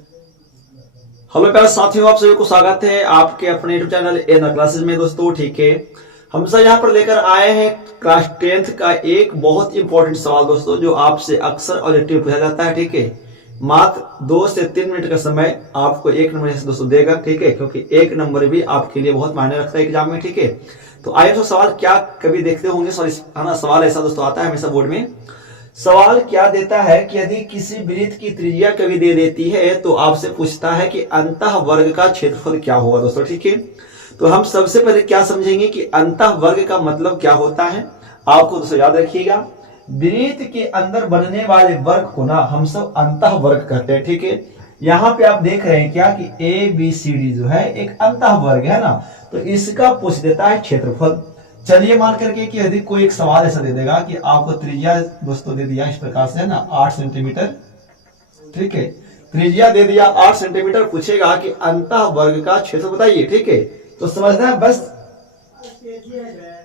Hello प्यारे साथियों, आप सभी को स्वागत है आपके अपने यूट्यूब चैनल एन क्लासेस में। दोस्तों ठीक है, हम सब यहाँ पर लेकर आए हैं क्लास 10th का एक बहुत इंपॉर्टेंट सवाल दोस्तों, जो आपसे अक्सर ऑब्जेक्टिव पूछा जाता है। ठीक है, मात्र 2 से 3 मिनट का समय आपको एक नंबर से दोस्तों देगा। ठीक है, क्योंकि एक नंबर भी आपके लिए बहुत मायने रखता है एग्जाम में। ठीक है, तो आइए तो सवाल क्या कभी देखते होंगे, सवाल ऐसा दोस्तों आता है हमेशा बोर्ड में। सवाल क्या देता है कि यदि किसी वृत्त की त्रिज्या कभी दे देती है तो आपसे पूछता है कि अंतः वर्ग का क्षेत्रफल क्या होगा दोस्तों। ठीक है, तो हम सबसे पहले क्या समझेंगे कि अंतः वर्ग का मतलब क्या होता है। आपको दोस्तों याद रखिएगा, वृत्त के अंदर बनने वाले वर्ग को ना हम सब अंतः वर्ग कहते हैं। ठीक है, यहाँ पे आप देख रहे हैं क्या कि ए बी सी डी जो है एक अंतः वर्ग है ना, तो इसका पूछ देता है क्षेत्रफल। चलिए मान करके कि यदि कोई एक सवाल ऐसा दे देगा कि आपको त्रिज्या दोस्तों दे दिया इस प्रकार से है ना 8 सेंटीमीटर। ठीक है, त्रिज्या दे दिया 8 सेंटीमीटर, पूछेगा कि अंतः वर्ग का क्षेत्र बताइए। ठीक है, तो समझना है बस,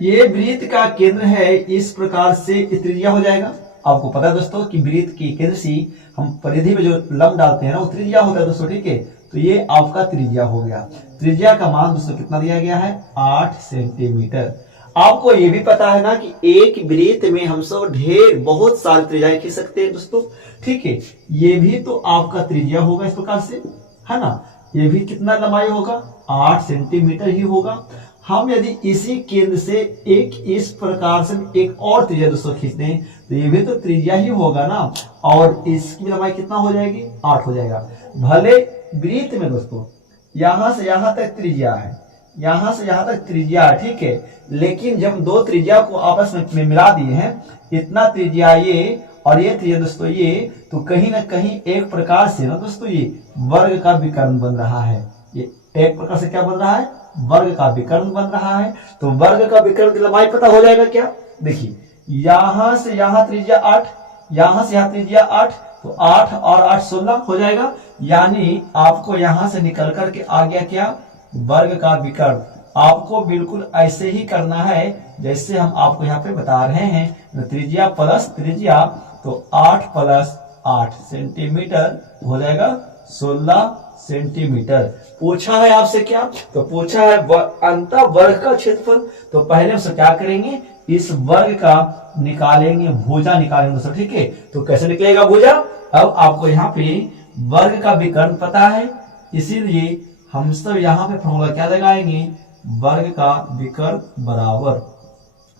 ये वृत्त का केंद्र है, इस प्रकार से त्रिज्या हो जाएगा। आपको पता है दोस्तों कि वृत्त की केंद्र से हम परिधि में जो लंब डालते हैं ना वो त्रिज्या होता है दोस्तों। ठीक है, तो ये आपका त्रिज्या हो गया। त्रिज्या का मान दोस्तों कितना दिया गया है, 8 सेंटीमीटर। आपको ये भी पता है ना कि एक वृत्त में हम सब ढेर बहुत सारी त्रिज्याएं खींच सकते हैं दोस्तों। ठीक है, ये भी तो आपका त्रिज्या होगा इस प्रकार से, है ना। ये भी कितना लंबाई होगा, 8 सेंटीमीटर ही होगा। हम यदि इसी केंद्र से एक इस प्रकार से एक और त्रिज्या दोस्तों खींचते हैं तो ये भी तो त्रिज्या ही होगा ना, और इसकी लंबाई कितना हो जाएगी, 8 हो जाएगा। भले वृत्त में दोस्तों यहां से यहां तक त्रिज्या है, यहां से यहां तक त्रिज्या, ठीक है, लेकिन जब दो त्रिज्या को आपस में मिला दिए हैं, इतना त्रिज्या ये और ये त्रिज्या दोस्तों ये, तो कहीं ना कहीं एक प्रकार से ना दोस्तों ये वर्ग का विकर्ण बन रहा है। ये एक प्रकार से क्या बन रहा है, वर्ग का विकर्ण बन रहा है। तो वर्ग का विकर्ण की लंबाई पता हो जाएगा क्या, देखिए यहां से यहां त्रिज्या 8, यहां से यहां त्रिज्या 8, तो 8 और 8 16 हो जाएगा। यानी आपको यहां से निकल करके आ गया क्या, वर्ग का विकर्ण। आपको बिल्कुल ऐसे ही करना है जैसे हम आपको यहाँ पे बता रहे हैं, त्रिज्या प्लस त्रिज्या, तो 8 प्लस 8 सेंटीमीटर हो जाएगा 16 सेंटीमीटर। पूछा है आपसे क्या, तो पूछा है अंतः वर्ग का क्षेत्रफल। तो पहले हम क्या करेंगे, इस वर्ग का निकालेंगे, भुजा निकालेंगे दोस्तों। ठीक है, तो कैसे निकलेगा भुजा, अब आपको यहाँ पे वर्ग का विकर्ण पता है, इसीलिए हम सब यहाँ पे फॉर्मूला क्या लगाएंगे, वर्ग का विकर्ण बराबर,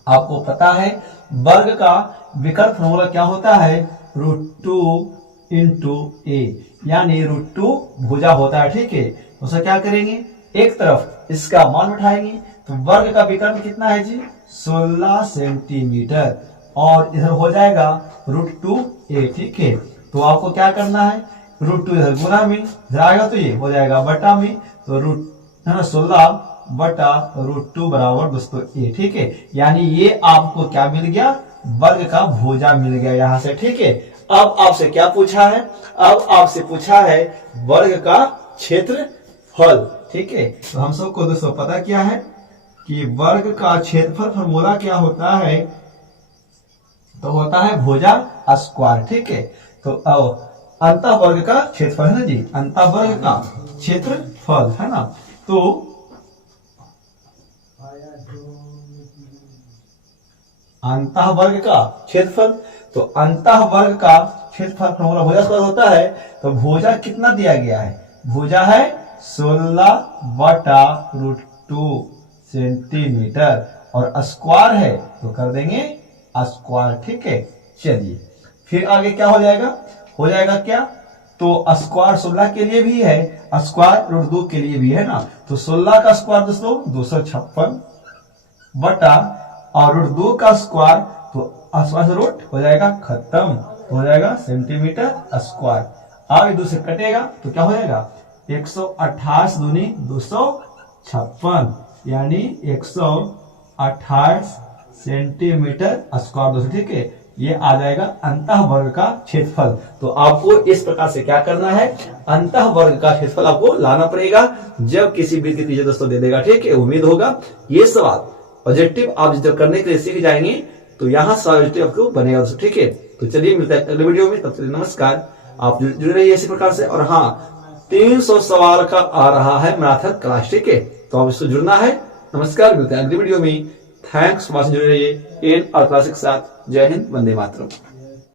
आपको पता है वर्ग का विकर्ण फॉर्मूला क्या होता है, √2 इंटू ए, यानी √2 भुजा होता है। ठीक है, तो सर क्या करेंगे, एक तरफ इसका मान उठाएंगे, तो वर्ग का विकर्ण कितना है जी, 16 सेंटीमीटर, और इधर हो जाएगा √2 ए। ठीक है, तो आपको क्या करना है, √2 इधर गुना में, इधर आएगा तो ये हो जाएगा बटा में, तो √16 बटा √2 बराबर दोस्तों ए। ठीक है, यानी ये आपको क्या मिल गया, वर्ग का भुजा मिल गया यहाँ से। ठीक है, अब आपसे क्या पूछा है, अब आपसे पूछा है वर्ग का क्षेत्रफल। ठीक है, तो हम सबको दोस्तों पता क्या है कि वर्ग का क्षेत्रफल फॉर्मूला क्या होता है, तो होता है भुजा स्क्वायर। ठीक है, तो अंतः वर्ग का क्षेत्रफल है ना जी, अंतः वर्ग का क्षेत्रफल है ना, तो अंतः वर्ग का क्षेत्रफल, तो अंतः वर्ग का क्षेत्रफल फॉर्मूला भुजा स्क्वायर होता है। तो भुजा कितना दिया गया है, भुजा है 16 बटा √2 सेंटीमीटर, और स्क्वायर है तो कर देंगे स्क्वायर। ठीक है, चलिए फिर आगे क्या हो जाएगा, हो जाएगा क्या, तो स्क्वायर 16 के लिए भी है, स्क्वायर √2 के लिए भी है ना, तो 16 का स्क्वायर दोस्तों 256 बटा, और √2 का स्क्वायर तो स्क्वायर से रूट हो जाएगा खत्म, हो जाएगा सेंटीमीटर स्क्वायर। अब 2 से कटेगा तो क्या हो जाएगा, 128 दूनी 256, यानी 128 सेंटीमीटर स्क्वायर दोस्तों। ठीक है, ये आ जाएगा अंतः वर्ग का क्षेत्रफल। तो आपको इस प्रकार से क्या करना है, अंतः वर्ग का क्षेत्रफल आपको लाना पड़ेगा जब किसी वृत्त की त्रिज्या दोस्तों दे देगा। ठीक है, उम्मीद होगा ये सवाल ऑब्जेक्टिव आप जब करने के लिए सीख जाएंगे तो यहाँ सवाल ऑब्जेक्टिव आपको बनेगा दोस्तों। ठीक है, तो चलिए मिलते हैं अगले वीडियो में, तब तक नमस्कार। आप जुड़े रहिए इसी प्रकार से, और हाँ 300 सवाल का आ रहा है मैथ क्लास, ठीक है। तो अब इससे जुड़ना है। नमस्कार, मिलते हैं अगली वीडियो में। थैंक्स फॉर वॉचिंग, जुड़े रहिए इन और क्लास के साथ। जय हिंद, वंदे मातरम।